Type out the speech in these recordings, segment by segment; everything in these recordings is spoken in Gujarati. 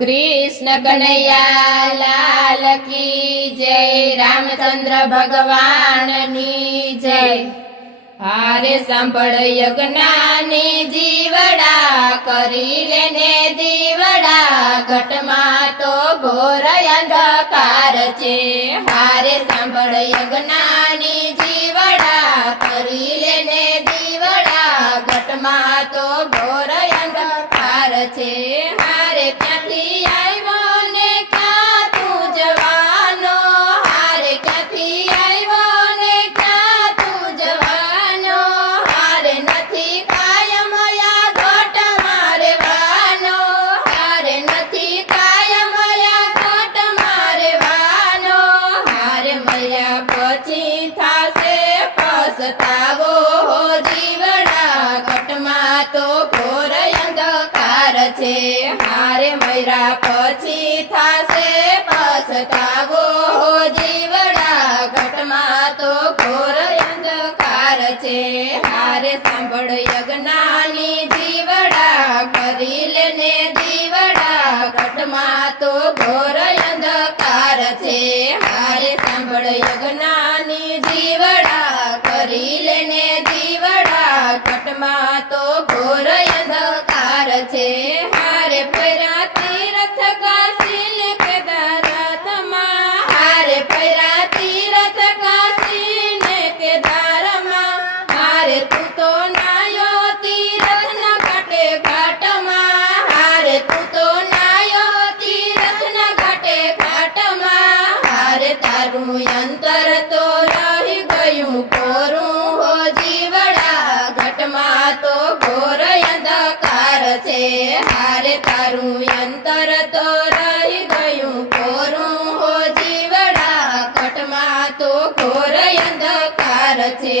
कृष्ण कन्हैया लाल की जय। रामचंद्र भगवान नी जय। हारे सांभळ यज्ञानी जीवड़ा करी लेने दीवड़ा घटमा तो घोर अंधकार छे। हारे सांभळ यज्ञानी जीवड़ा करी लेने दीवड़ा घटमा तो घोर अंधकार छे। हारे क्यांथी आव्यो ने क्यां तू जवानो। हारे क्यांथी आव्यो ने क्यां तू जवानो। हारे नथी कायम या घोट मारवानो। हारे नथी कायम या घोट मारवानो। हारे मर्या पछी थाशे पछतावो हो जीवड़ा घटमा तो घोर अंधकार छे। हारे मर्या पछी थाशे पछतावो हो जीवड़ा घटमा तो घोर अंधकार छे। हारे सांभळ यज्ञानी जीवड़ा करी लेने दीवड़ा घटमा तो घोर अंधकार छे। हारे सांभळ यज्ञानी जीवड़ा करी लेने दीवड़ा घटमा तो घोर अंधकार छे। हारे पैरा तीरथ काशी ने केदारनाथमा। हारे पैरा तीरथ काशी ने केदारमा। हारे तू तो नायो तीरथ न घाटे घाटमा। हारे तू तो नायो तीरथ न घाटे घाटमा। हारे तारू अंतर तो रही गયું કોરું હો જીવડા ઘટમાં તો ઘોર અંધકાર છે। હારે તારું અંતર તો રહી ગયું કોરું હો જીવડા ઘટમાં તો ઘોર અંધકાર છે।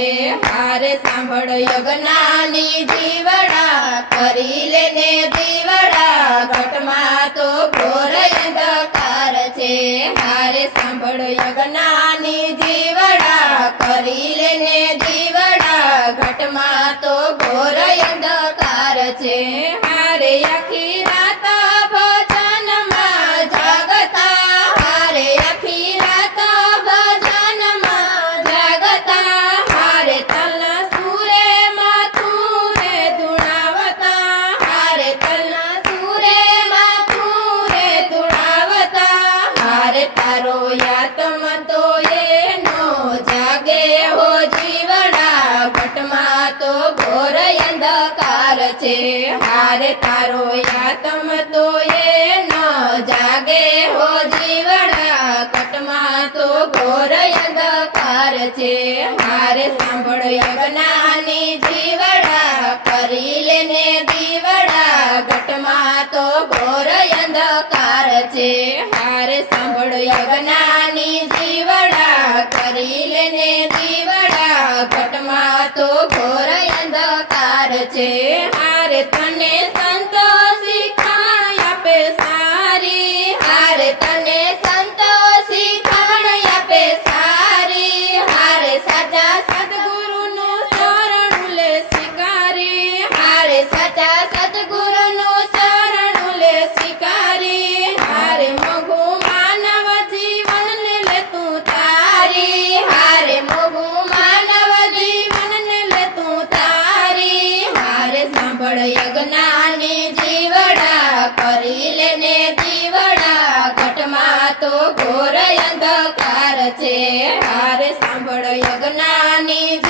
હારે સાંભળ યજ્ઞાની જીવડા કરી લેને દીવડા ઘટમાં તો ઘોર અંધકાર છે। હારે સાંભળ યજ્ઞાની જીવડા કરી લેને દીવડા ઘટમાં તો ઘોર અંધકાર છે। હારે આખી રાત ભજનમાં જાગતા। હારે આખી રાત ભજનમાં જાગતા। હારે તલના સૂરે માથું રે ધૂણાવતા। હારે તલના સૂરે માથું રે ધૂણાવતા। હારે તારો આત્મ તો એનો જાગે હો જીવડા ઘટમાં તો ઘોર અંધકાર છે। હારે તારો આત્મ તો એનો જાગે હો જીવડા ઘટમાં તો ઘોર અંધકાર છે। હારે સાંભળ યજ્ઞાની જીવડા કરી લેને દીવડા ઘટમાં તો ઘોર અંધકાર છે। હારે સાંભળ યજ્ઞાની જીવડા કરી લેને દીવડા ઘટમાં તો ઘોર અંધકાર છે। હારે તને સંતો શીખાણ આપે સારી। હારે તને સંતો શીખાણ આપે સારી। હારે સાચા સદગુરુનું શરણું લે સ્વીકારી। હારે સાચા સદગુરુનું શરણું લે સ્વીકારી। હારે મોઘું માનવ જીવનને લે તું તારી। હારે મોઘું માનવ જીવનને લે તું તારી। હારે સાંભળ યજ્ઞાની જીવડા કરી લેને દીવડા ઘટમાં તો ઘોર અંધકાર છે। હારે સાંભળ યજ્ઞાની